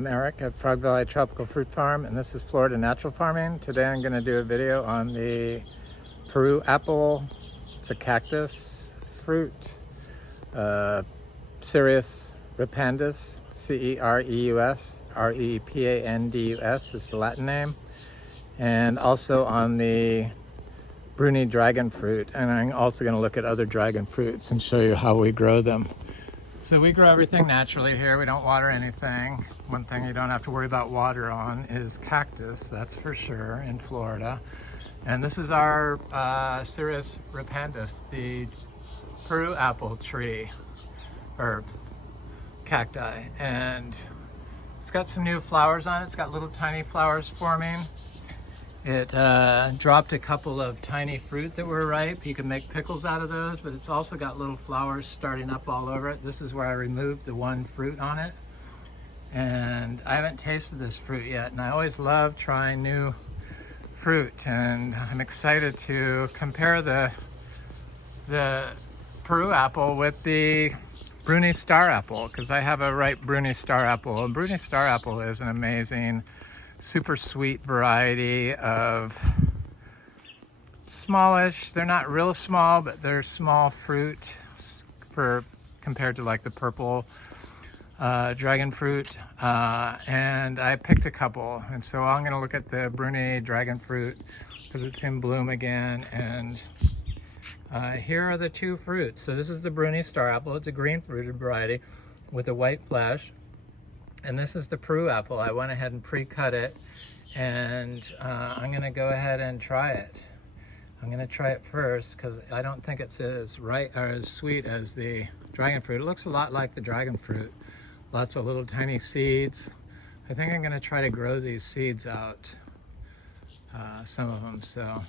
I'm Eric at Frog Valley Tropical Fruit Farm, and this is Florida Natural Farming. Today I'm going to do a video on the Peru Apple. It's a cactus fruit. Cereus repandus, C-E-R-E-U-S, R-E-P-A-N-D-U-S is the Latin name. And also on the Bruni Dragon Fruit. And I'm also going to look at other dragon fruits and show you how we grow them. So we grow everything naturally here. We don't water anything. One thing you don't have to worry about water on is cactus, that's for sure, in Florida. And this is our Cereus repandus, the Peru apple tree, or cacti. And it's got some new flowers on it. It's got little tiny flowers forming. It dropped a couple of tiny fruit that were ripe. You can make pickles out of those, but it's also got little flowers starting up all over it. This is where I removed the one fruit on it. And I haven't tasted this fruit yet, and I always love trying new fruit. And I'm excited to compare the Peru apple with the Bruni star apple, because I have a ripe Bruni star apple. And Bruni star apple is an amazing super sweet variety of smallish, they're not real small, but they're small fruit compared to like the purple dragon fruit. And I picked a couple, and so I'm going to look at the Bruni dragon fruit because it's in bloom again. And here are the two fruits. So this is the Bruni star apple. It's a green fruited variety with a white flesh. And this is the Peru apple. I went ahead and pre-cut it, and I'm gonna go ahead and try it. I'm gonna try it first because I don't think it's as ripe or as sweet as the dragon fruit. It looks a lot like the dragon fruit. Lots of little tiny seeds. I think I'm gonna try to grow these seeds out, some of them. So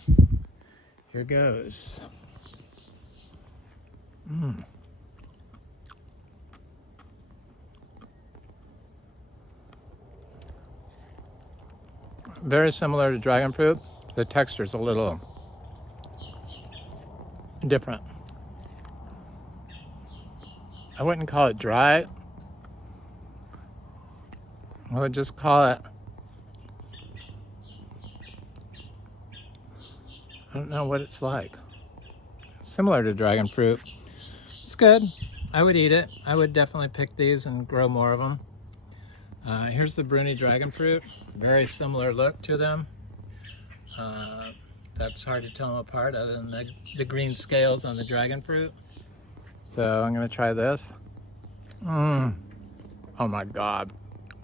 here goes. Very similar to dragon fruit. The texture's a little different. I wouldn't call it dry. I would just call it, I don't know what it's like. Similar to dragon fruit. It's good. I would eat it. I would definitely pick these and grow more of them. Here's the Bruni dragon fruit. Very similar look to them. That's hard to tell them apart other than the green scales on the dragon fruit. So I'm gonna try this. Oh my God,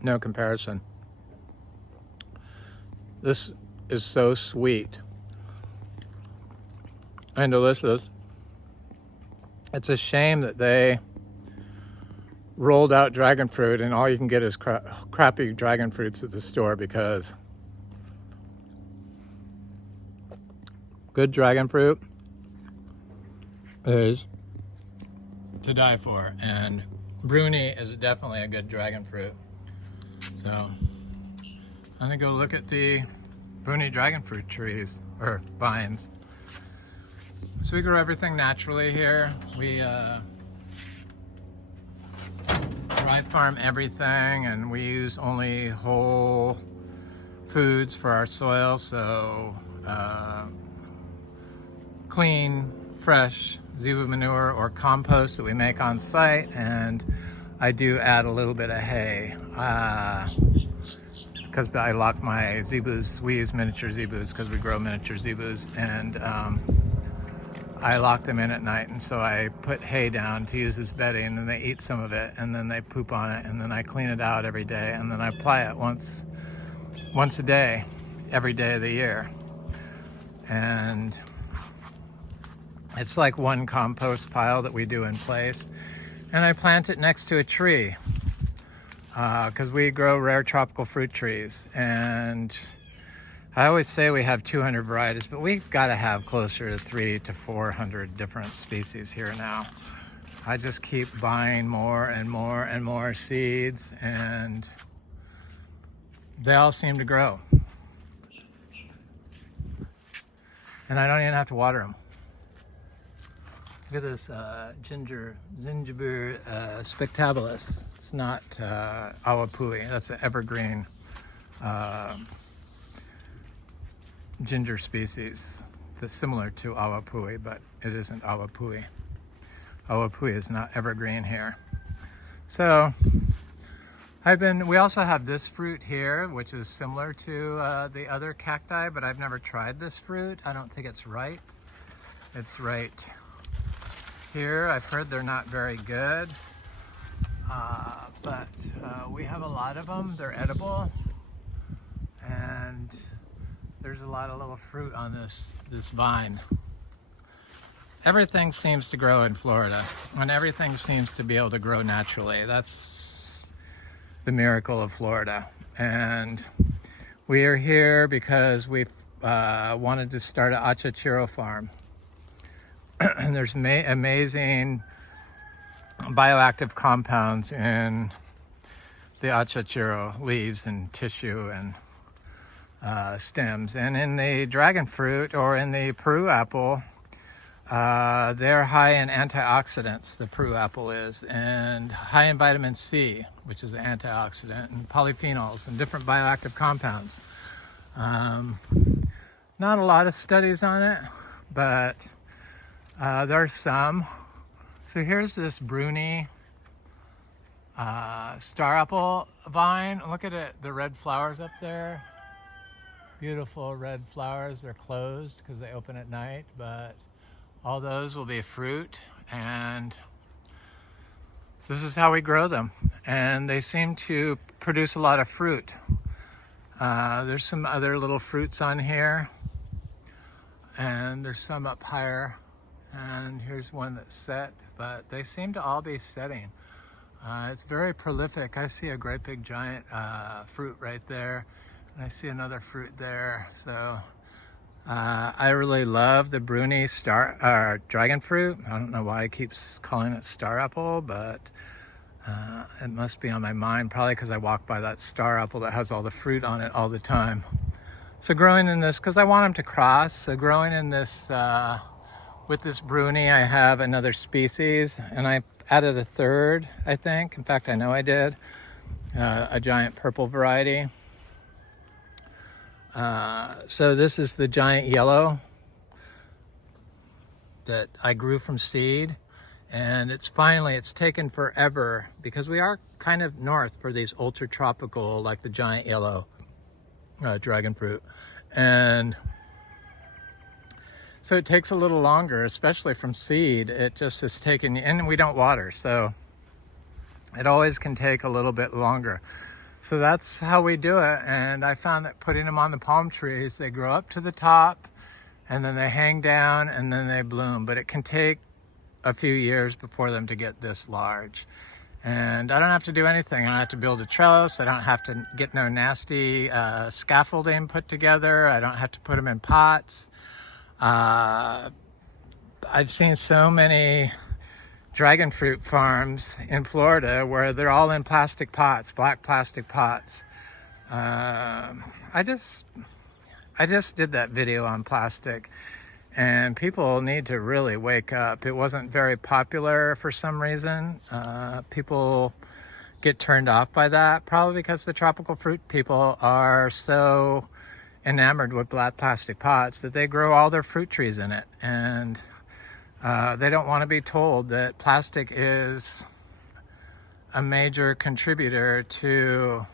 no comparison. This is so sweet and delicious. It's a shame that they rolled out dragon fruit and all you can get is crappy dragon fruits at the store, because good dragon fruit is to die for, and Bruni is definitely a good dragon fruit. So I'm gonna go look at the Bruni dragon fruit trees or vines. So we grow everything naturally here. We dry farm everything, and we use only whole foods for our soil. So clean, fresh zebu manure or compost that we make on site, and I do add a little bit of hay because I lock my zebus. We use miniature zebus because we grow miniature zebus, and I lock them in at night, and so I put hay down to use as bedding, and then they eat some of it, and then they poop on it, and then I clean it out every day, and then I apply it once a day, every day of the year. And it's like one compost pile that we do in place, and I plant it next to a tree because we grow rare tropical fruit trees. And I always say we have 200 varieties, but we've got to have closer to 300 to 400 different species here now. I just keep buying more and more and more seeds, and they all seem to grow. And I don't even have to water them. Look at this Gingiber spectabilis. It's not awapui. That's an evergreen ginger species that's similar to awapui, but it isn't awapui. Awapui is not evergreen here. So we also have this fruit here, which is similar to the other cacti, but I've never tried this fruit. I don't think it's ripe. It's right here. I've heard they're not very good, but we have a lot of them. They're edible, and there's a lot of little fruit on this vine. Everything seems to grow in Florida, and everything seems to be able to grow naturally. That's the miracle of Florida. And we are here because we wanted to start an achachiro farm. And there's amazing bioactive compounds in the achachiro leaves and tissue and stems. And in the dragon fruit or in the Peru apple, they're high in antioxidants, the Peru apple is, and high in vitamin C, which is an antioxidant, and polyphenols and different bioactive compounds. Not a lot of studies on it, but there are some. So here's this Bruni star apple vine. Look at it, the red flowers up there. Beautiful red flowers. They're closed because they open at night, but all those will be fruit, and this is how we grow them. And they seem to produce a lot of fruit. There's some other little fruits on here, and there's some up higher. And here's one that's set, but they seem to all be setting. It's very prolific. I see a great big giant fruit right there, and I see another fruit there. So I really love the Bruni dragon fruit. I don't know why I keep calling it star apple, but it must be on my mind, probably because I walk by that star apple that has all the fruit on it all the time. So growing in this, because I want them to cross, so growing in this with this Bruni, I have another species, and I added a third, I think. In fact, I know I did, a giant purple variety. So this is the giant yellow that I grew from seed, and it's taken forever because we are kind of north for these ultra tropical, like the giant yellow dragon fruit. And so it takes a little longer, especially from seed. It just is taking, and we don't water, so it always can take a little bit longer. So that's how we do it. And I found that putting them on the palm trees, they grow up to the top, and then they hang down, and then they bloom. But it can take a few years before them to get this large. And I don't have to do anything. I don't have to build a trellis. I don't have to get no nasty scaffolding put together. I don't have to put them in pots. I've seen so many dragon fruit farms in Florida where they're all in plastic pots, black plastic pots. I just did that video on plastic, and people need to really wake up. It wasn't very popular for some reason. People get turned off by that, probably because the tropical fruit people are so enamored with black plastic pots that they grow all their fruit trees in it. And they don't want to be told that plastic is a major contributor to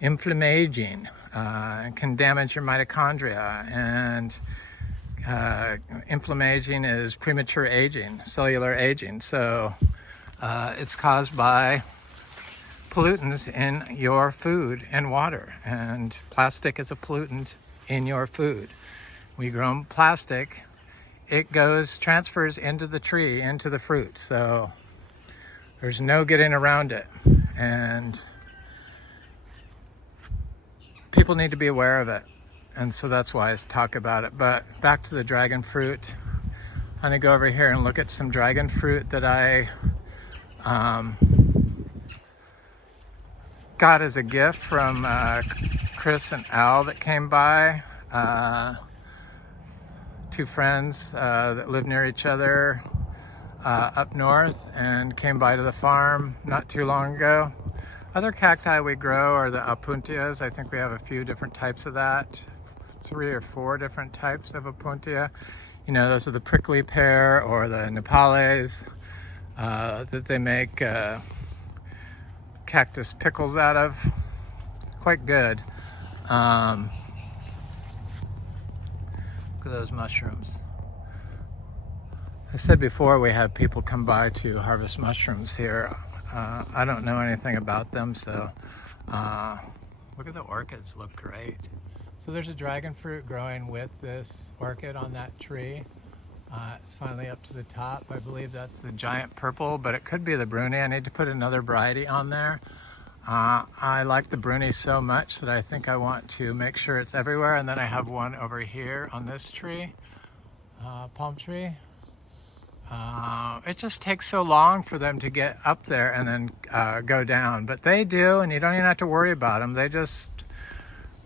inflammaging. It can damage your mitochondria, and inflammaging is premature aging, cellular aging. So it's caused by pollutants in your food and water, and plastic is a pollutant in your food. We grow plastic, it transfers into the tree, into the fruit. So there's no getting around it, and people need to be aware of it. And so that's why I talk about it. But back to the dragon fruit. I'm gonna go over here and look at some dragon fruit that I got as a gift from Chris and Al that came by. Two friends that live near each other. up north and came by to the farm not too long ago. Other cacti we grow are the opuntias. I think we have a few different types of that, 3 or 4 different types of opuntia. You know, those are the prickly pear or the Nepales that they make cactus pickles out of. Quite good. Look at those mushrooms. I said before we have people come by to harvest mushrooms here. I don't know anything about them, so look at the orchids, look great. So there's a dragon fruit growing with this orchid on that tree. It's finally up to the top. I believe that's the giant purple, but it could be the Bruni. I need to put another variety on there. I like the Bruni so much that I think I want to make sure it's everywhere. And then I have one over here on this tree, palm tree. It just takes so long for them to get up there and then go down, but they do, and you don't even have to worry about them. They just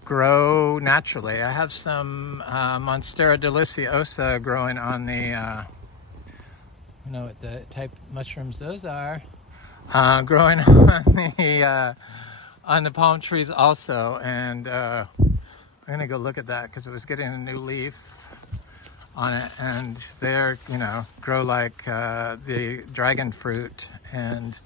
grow naturally. I have some Monstera deliciosa growing on the, I don't know what the type of mushrooms those are, growing on the palm trees also, and I'm gonna go look at that because it was getting a new leaf on it, and they're, you know, grow like the dragon fruit and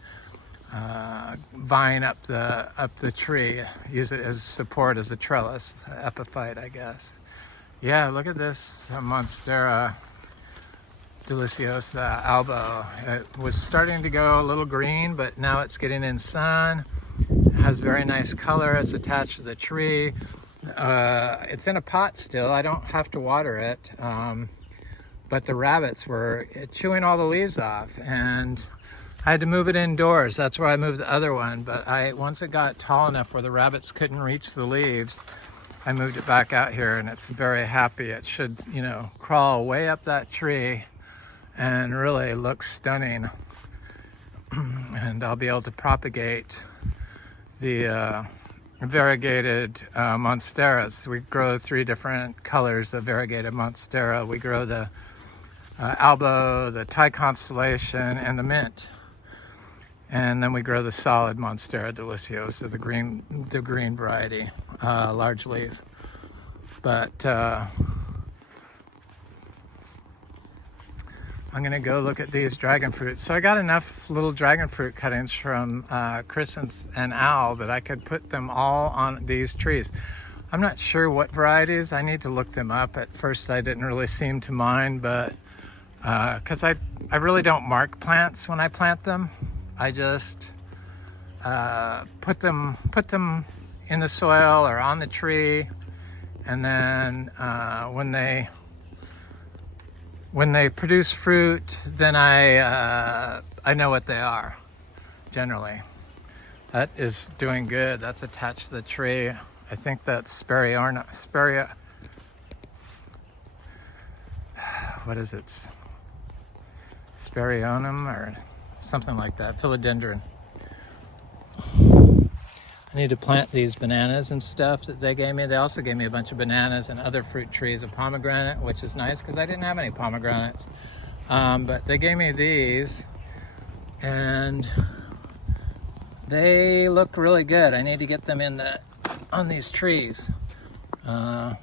vine up the tree. Use it as support, as a trellis, epiphyte, I guess. Yeah, look at this Monstera deliciosa albo. It was starting to go a little green, but now it's getting in sun. It has very nice color. It's attached to the tree. It's in a pot still. I don't have to water it, but the rabbits were chewing all the leaves off, and I had to move it indoors. That's where I moved the other one, but once it got tall enough where the rabbits couldn't reach the leaves, I moved it back out here, and it's very happy. It should, you know, crawl way up that tree and really look stunning. And I'll be able to propagate the variegated monsteras. We grow 3 different colors of variegated monstera. We grow the albo, the Thai constellation, and the mint. And then we grow the solid Monstera deliciosa, the green variety, large leaf. But I'm gonna go look at these dragon fruits. So I got enough little dragon fruit cuttings from Chris and Al that I could put them all on these trees. I'm not sure what varieties. I need to look them up. At first I didn't really seem to mind, but because I really don't mark plants when I plant them. I just put them in the soil or on the tree, and then when they produce fruit, then I know what they are, generally. That is doing good. That's attached to the tree. I think that's what is it? Sperionum or something like that, philodendron. I need to plant these bananas and stuff that they gave me. They also gave me a bunch of bananas and other fruit trees, a pomegranate, which is nice because I didn't have any pomegranates. But they gave me these, and they look really good. I need to get them on these trees. That's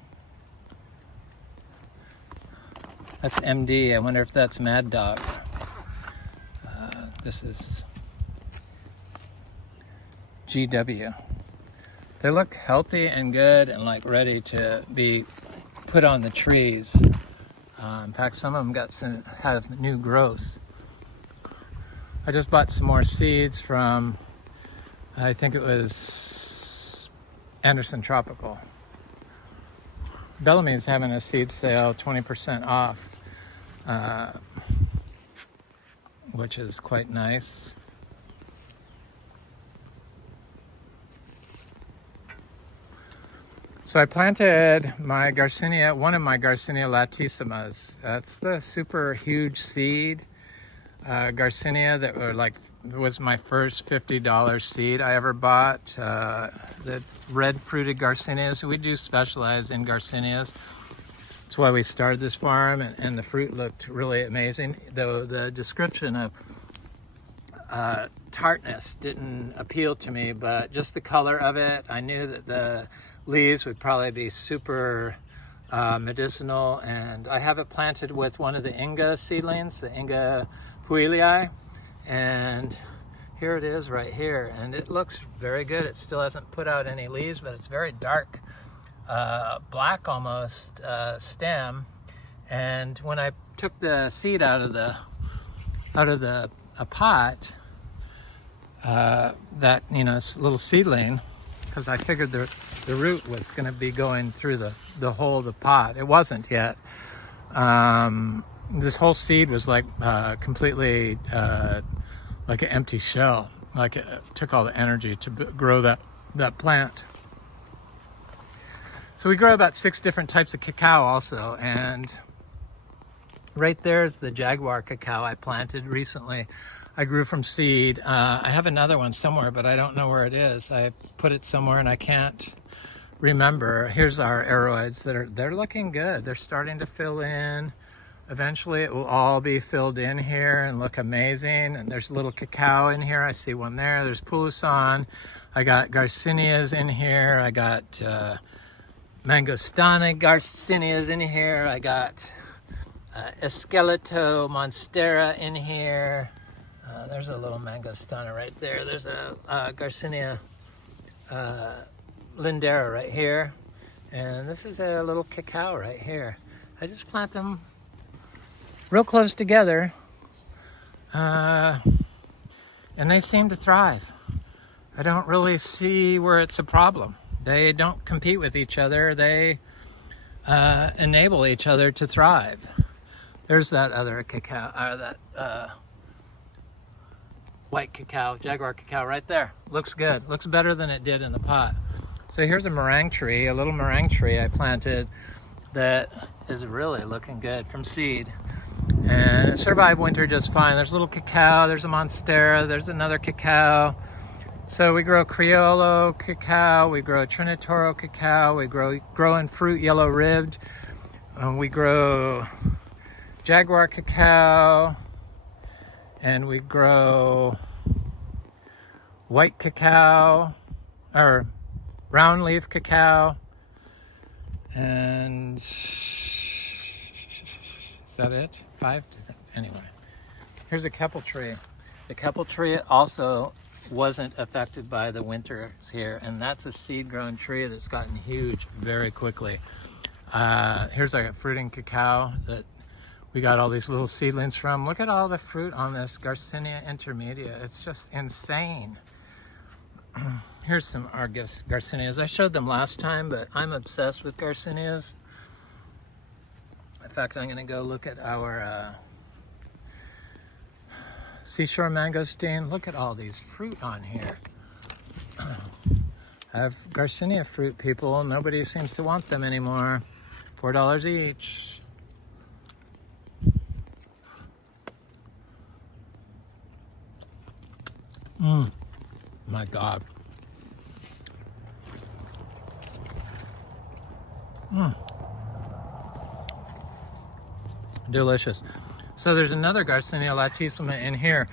MD. I wonder if that's Mad Dog. This is GW. They look healthy and good and like ready to be put on the trees. In fact, some of them have new growth. I just bought some more seeds from, I think it was Anderson Tropical. Bellamy's having a seed sale, 20% off, which is quite nice. So I planted my Garcinia, one of my Garcinia latissimas. That's the super huge seed Garcinia that was my first $50 seed I ever bought. The red fruited Garcinias. We do specialize in Garcinias. That's why we started this farm, and the fruit looked really amazing, though the description of tartness didn't appeal to me, but just the color of it, I knew that the leaves would probably be super medicinal. And I have it planted with one of the Inga seedlings, the Inga Fuilii, and here it is right here, and it looks very good. It still hasn't put out any leaves, but it's very dark, black almost stem. And when I took the seed out of the pot, that, you know, it's a little seedling, because I figured the root was going to be going through the whole of the pot. It wasn't yet. This whole seed was like completely like an empty shell, like it took all the energy to grow that plant. So we grow about 6 different types of cacao also, and right there is the jaguar cacao I planted recently. I grew from seed. I have another one somewhere, but I don't know where it is. I put it somewhere and I can't remember. Here's our aroids they're looking good. They're starting to fill in. Eventually it will all be filled in here and look amazing. And there's a little cacao in here. I see one there. There's Poulisson. I got Garcinias in here. I got Mangostana Garcinias in here. I got Esqueleto Monstera in here. There's a little Mangostana right there. There's a Garcinia Lindera right here. And this is a little cacao right here. I just plant them real close together, and they seem to thrive. I don't really see where it's a problem. They don't compete with each other. They enable each other to thrive. There's that other cacao, that white cacao, jaguar cacao right there. Looks good. Looks better than it did in the pot. So here's a meringue tree, a little meringue tree I planted that is really looking good from seed. And it survived winter just fine. There's a little cacao, there's a Monstera, there's another cacao. So we grow Criollo cacao, we grow Trinitoro cacao, we grow in fruit yellow ribbed, we grow jaguar cacao, and we grow white cacao, or brown leaf cacao, and is that it? 5 different, anyway. Here's a Keppel tree. The Keppel tree also wasn't affected by the winters here, and that's a seed-grown tree that's gotten huge very quickly. Here's our fruiting cacao that we got all these little seedlings from. Look at all the fruit on this Garcinia intermedia. It's just insane. Here's some Garcinias. I showed them last time, but I'm obsessed with Garcinias. In fact, I'm going to go look at our seashore mangosteen. Look at all these fruit on here. I have Garcinia fruit, people. Nobody seems to want them anymore. $4 each. My God. Delicious. So there's another Garcinia latissima in here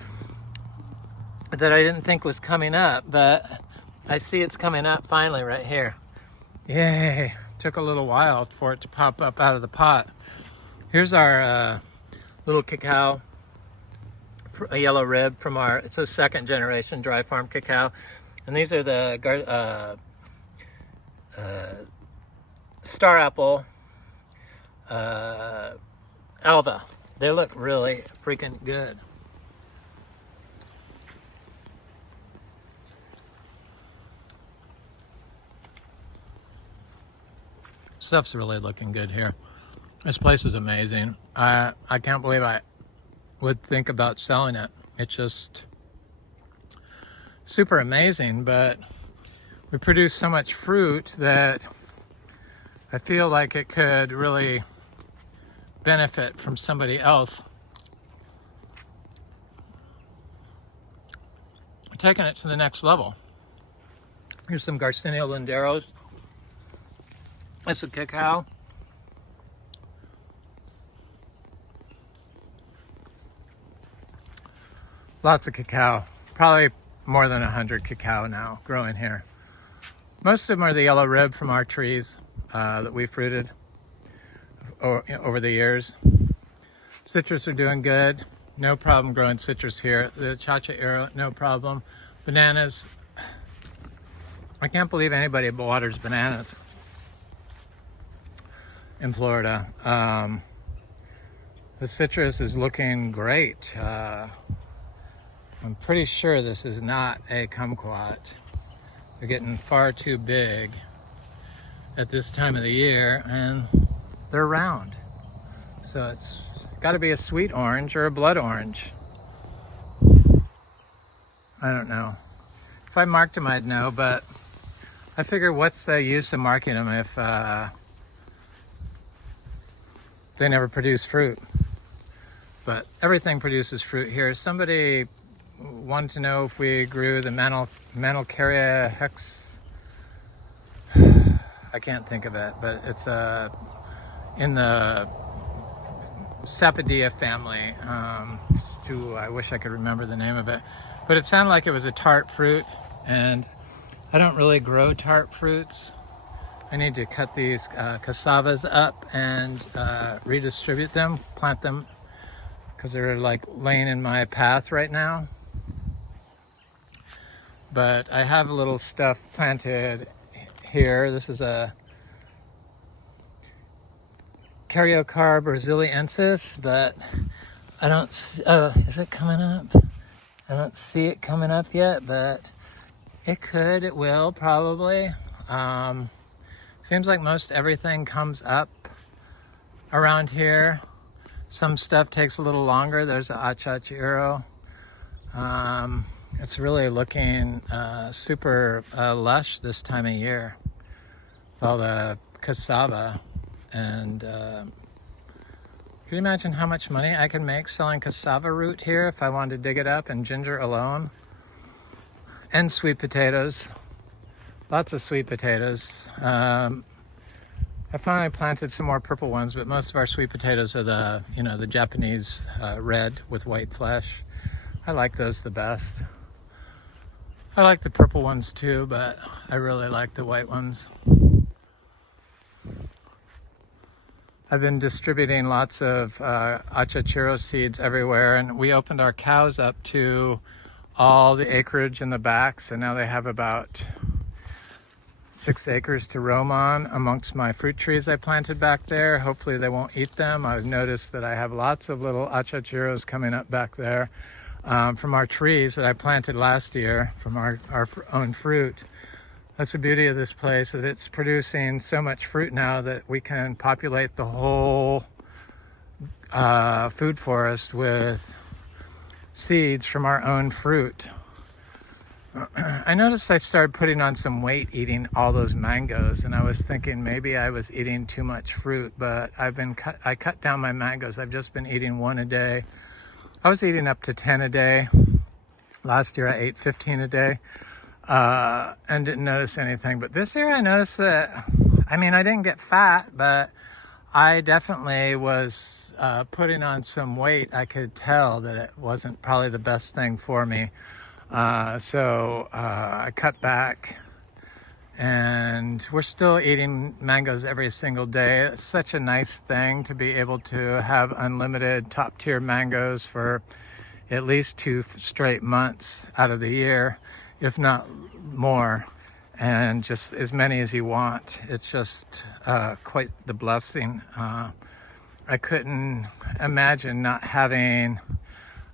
that I didn't think was coming up, but I see it's coming up finally right here. Yay. Took a little while for it to pop up out of the pot. Here's our little cacao, a yellow rib from it's a second generation dry farm cacao. And these are the Star Apple Alva. They look really freaking good. Stuff's really looking good here. This place is amazing. I can't believe I would think about selling it. It's just super amazing, but we produce so much fruit that I feel like it could really benefit from somebody else taking it to the next level. Here's some Garcinia linderos. It's a cacao. Lots of cacao. Probably more than 100 cacao now growing here. Most of them are the yellow rib from our trees that we fruited over the years. Citrus are doing good. No problem growing citrus here. The Chachairo, no problem. Bananas. I can't believe anybody waters bananas in Florida. The citrus is looking great. I'm pretty sure this is not a kumquat. They're getting far too big at this time of the year, and they're round. So it's got to be a sweet orange or a blood orange. I don't know. If I marked them, I'd know, but I figure what's the use of marking them if they never produce fruit? But everything produces fruit here. Somebody wanted to know if we grew the Manilcaria hex. I can't think of it, but it's in the Sapodilla family. I wish I could remember the name of it, but it sounded like it was a tart fruit, and I don't really grow tart fruits. I need to cut these cassavas up and redistribute them, plant them, because they're like laying in my path right now. But I have a little stuff planted here. This is a Cariocar brasiliensis, but I don't see, oh, is it coming up? I don't see it coming up yet, but it could, it will, probably. Seems like most everything comes up around here. Some stuff takes a little longer. There's the Achachiro. It's really looking super lush this time of year with all the cassava. And can you imagine how much money I could make selling cassava root here if I wanted to dig it up, and ginger alone? And sweet potatoes. Lots of sweet potatoes. I finally planted some more purple ones, but most of our sweet potatoes are the Japanese red with white flesh. I like those the best. I like the purple ones too, but I really like the white ones. I've been distributing lots of Achachiro seeds everywhere, and we opened our cows up to all the acreage in the back, so now they have about 6 acres to roam on amongst my fruit trees I planted back there. Hopefully they won't eat them. I've noticed that I have lots of little achachiros coming up back there from our trees that I planted last year from our own fruit. That's the beauty of this place, that it's producing so much fruit now that we can populate the whole food forest with seeds from our own fruit. I noticed I started putting on some weight eating all those mangoes, and I was thinking maybe I was eating too much fruit, but I cut down my mangoes. I've just been eating 1 a day. I was eating up to 10 a day. Last year I ate 15 a day and didn't notice anything. But this year I noticed that, I didn't get fat, but I definitely was putting on some weight. I could tell that it wasn't probably the best thing for me. So I cut back, and we're still eating mangoes every single day. It's such a nice thing to be able to have unlimited top tier mangoes for at least 2 straight months out of the year, if not more, and just as many as you want. It's just quite the blessing. I couldn't imagine not having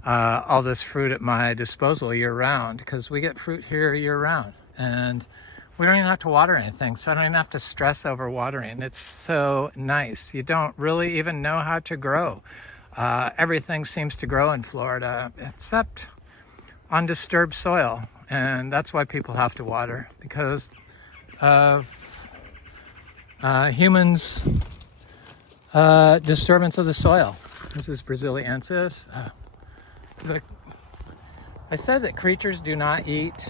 all this fruit at my disposal year round, because we get fruit here year round, and we don't even have to water anything, so I don't even have to stress over watering. It's so nice. You don't really even know how to grow. Everything seems to grow in Florida except on disturbed soil, and that's why people have to water, because of humans' disturbance of the soil. This is Brasiliensis. I said that creatures do not eat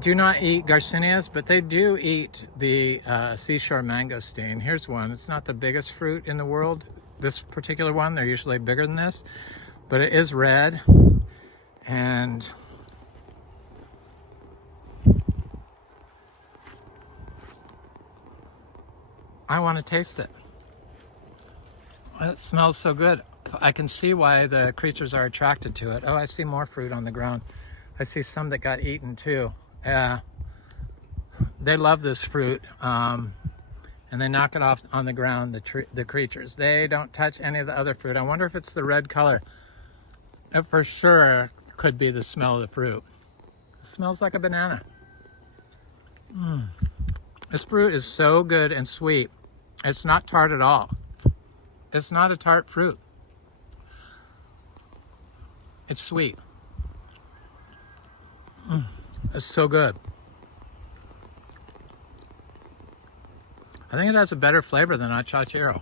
Garcinias, but they do eat the seashore mangosteen. Here's one. It's not the biggest fruit in the world. this particular one. They're usually bigger than this, but it is red, and I want to taste it. It smells so good. I can see why the creatures are attracted to it. Oh, I see more fruit on the ground. I see some that got eaten too. They love this fruit, and they knock it off on the ground, the creatures. They don't touch any of the other fruit. I wonder if it's the red color. It for sure could be the smell of the fruit. It smells like a banana. This fruit is so good and sweet. It's not tart at all. It's not a tart fruit. It's sweet. It's so good. I think it has a better flavor than a chachero.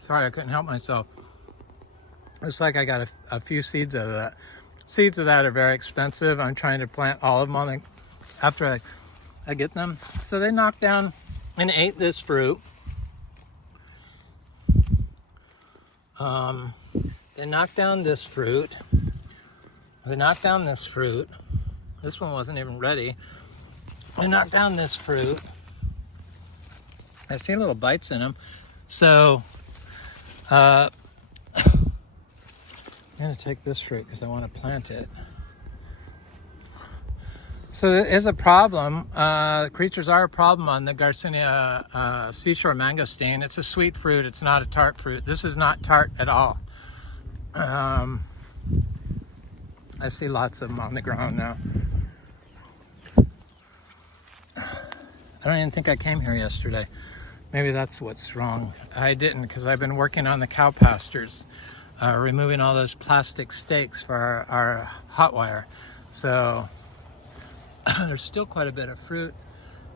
Sorry, I couldn't help myself. It's like I got a few seeds of that. Seeds of that are very expensive. I'm trying to plant all of them after I get them. So they knocked down and ate this fruit. They knocked down this fruit. They knocked down this fruit. This one wasn't even ready. They knocked down this fruit. I see little bites in them. So I'm going to take this fruit because I want to plant it. So there is a problem. Creatures are a problem on the Garcinia seashore mangosteen. It's a sweet fruit. It's not a tart fruit. This is not tart at all. I see lots of them on the ground now. I don't even think I came here yesterday. Maybe that's what's wrong. I didn't, because I've been working on the cow pastures, removing all those plastic stakes for our hot wire. So there's still quite a bit of fruit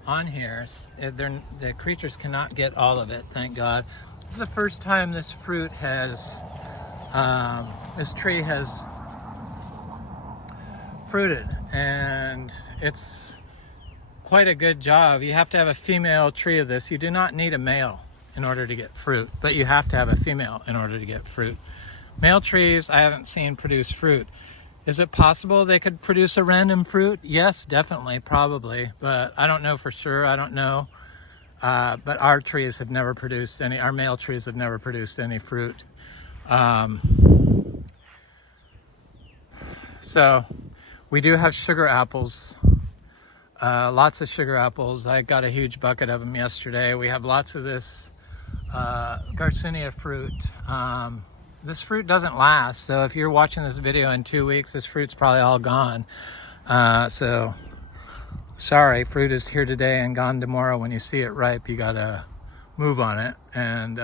on here. The creatures cannot get all of it, thank God. This is the first time this fruit has, this tree has fruited, and it's quite a good job. You have to have a female tree of this. You do not need a male in order to get fruit, but you have to have a female in order to get fruit. Male trees I haven't seen produce fruit. Is it possible they could produce a random fruit? Yes, definitely, probably, but I don't know for sure. I don't know. But our trees have never produced any, our male trees have never produced any fruit. So we do have sugar apples. Lots of sugar apples. I got a huge bucket of them yesterday. We have lots of this Garcinia fruit. This fruit doesn't last, so if you're watching this video in 2 weeks, this fruit's probably all gone. So sorry, fruit is here today and gone tomorrow. When you see it ripe, you gotta move on it, and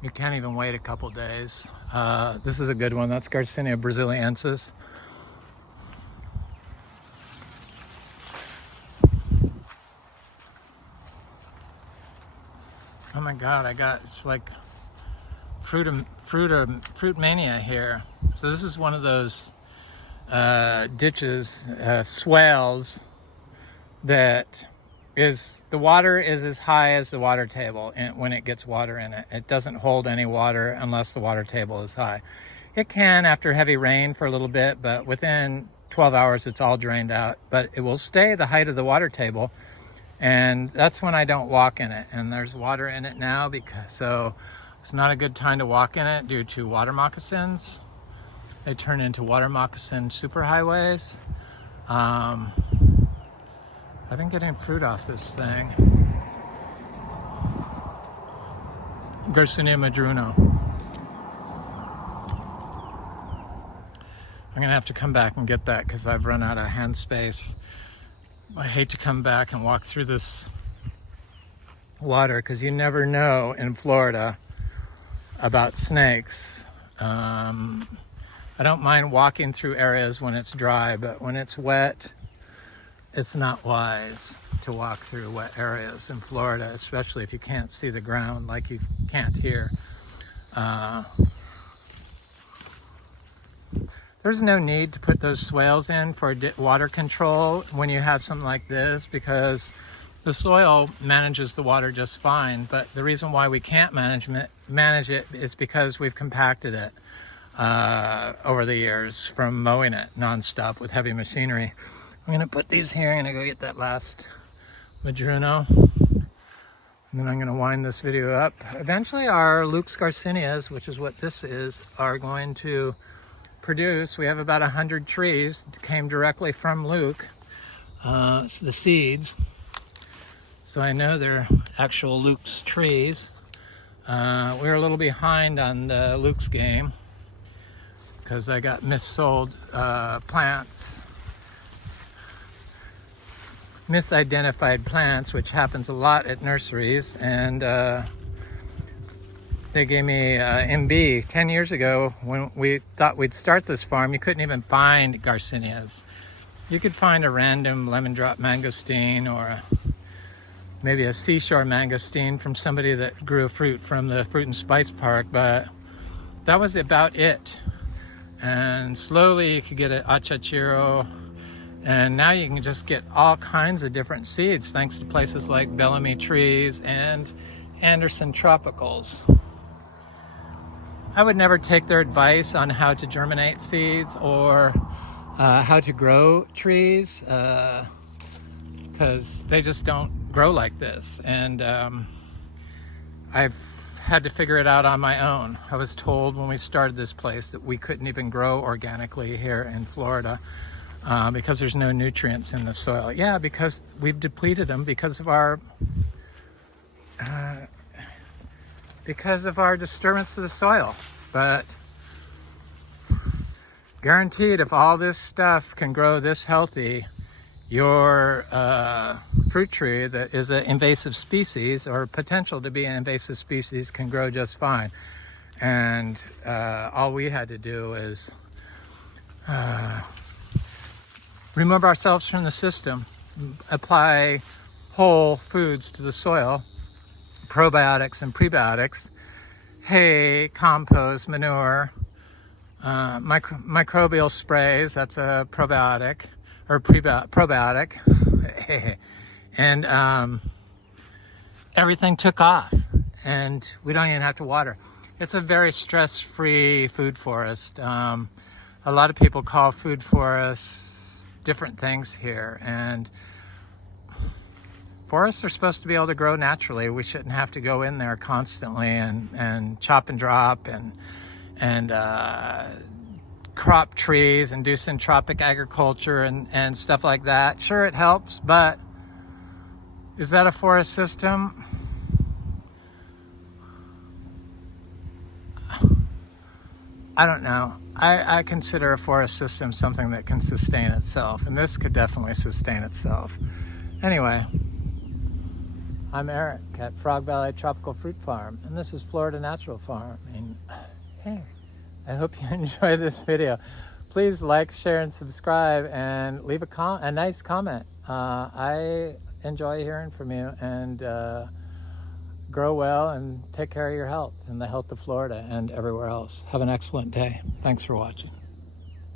you can't even wait a couple days. This is a good one. That's Garcinia brasiliensis. Oh my God, it's like fruit mania here. So this is one of those ditches, swales, that is, the water is as high as the water table when it gets water in it. It doesn't hold any water unless the water table is high. It can after heavy rain for a little bit, but within 12 hours it's all drained out. But it will stay the height of the water table, and that's when I don't walk in it. And there's water in it now, so it's not a good time to walk in it due to water moccasins. They turn into water moccasin superhighways. I've been getting fruit off this thing. Garcinia madruno. I'm gonna have to come back and get that because I've run out of hand space. I hate to come back and walk through this water because you never know in Florida about snakes. I don't mind walking through areas when it's dry, but when it's wet, it's not wise. to walk through wet areas in Florida, especially if you can't see the ground like you can't here. There's no need to put those swales in for water control when you have something like this, because the soil manages the water just fine. But the reason why we can't manage it is because we've compacted it over the years from mowing it nonstop with heavy machinery. I'm gonna put these here. I'm gonna go get that last Madruno, and then I'm gonna wind this video up. Eventually our Luke's Garcinias, which is what this is, are going to produce. We have about 100 trees that came directly from Luke, the seeds. So I know they're actual Luke's trees. We're a little behind on the Luke's game because I got missold plants, misidentified plants, which happens a lot at nurseries, and they gave me MB 10 years ago. When we thought we'd start this farm, you couldn't even find Garcinias. You could find a random lemon drop mangosteen or maybe a seashore mangosteen from somebody that grew a fruit from the Fruit and Spice Park, but that was about it. And slowly you could get an achachiro, and now you can just get all kinds of different seeds thanks to places like Bellamy Trees and Anderson Tropicals. I would never take their advice on how to germinate seeds or how to grow trees, because they just don't grow like this. And I've had to figure it out on my own. I was told when we started this place that we couldn't even grow organically here in Florida because there's no nutrients in the soil. Yeah, because we've depleted them because of our disturbance of the soil. But guaranteed, if all this stuff can grow this healthy, your fruit tree that is an invasive species or potential to be an invasive species can grow just fine. And all we had to do is remove ourselves from the system, apply whole foods to the soil, probiotics and prebiotics, hay, compost, manure, microbial sprays, that's a probiotic, or probiotic, and everything took off, and we don't even have to water. It's a very stress-free food forest. A lot of people call food forests different things here, and forests are supposed to be able to grow naturally. We shouldn't have to go in there constantly and chop and drop and crop trees and do syntropic agriculture and stuff like that. Sure, it helps, but is that a forest system? I don't know. I consider a forest system something that can sustain itself, and this could definitely sustain itself. Anyway, I'm Eric at Frog Valley Tropical Fruit Farm, and this is Florida Natural Farm. And hey, I hope you enjoy this video. Please like, share, and subscribe, and leave a nice comment. I enjoy hearing from you, and grow well and take care of your health and the health of Florida and everywhere else. Have an excellent day. Thanks for watching.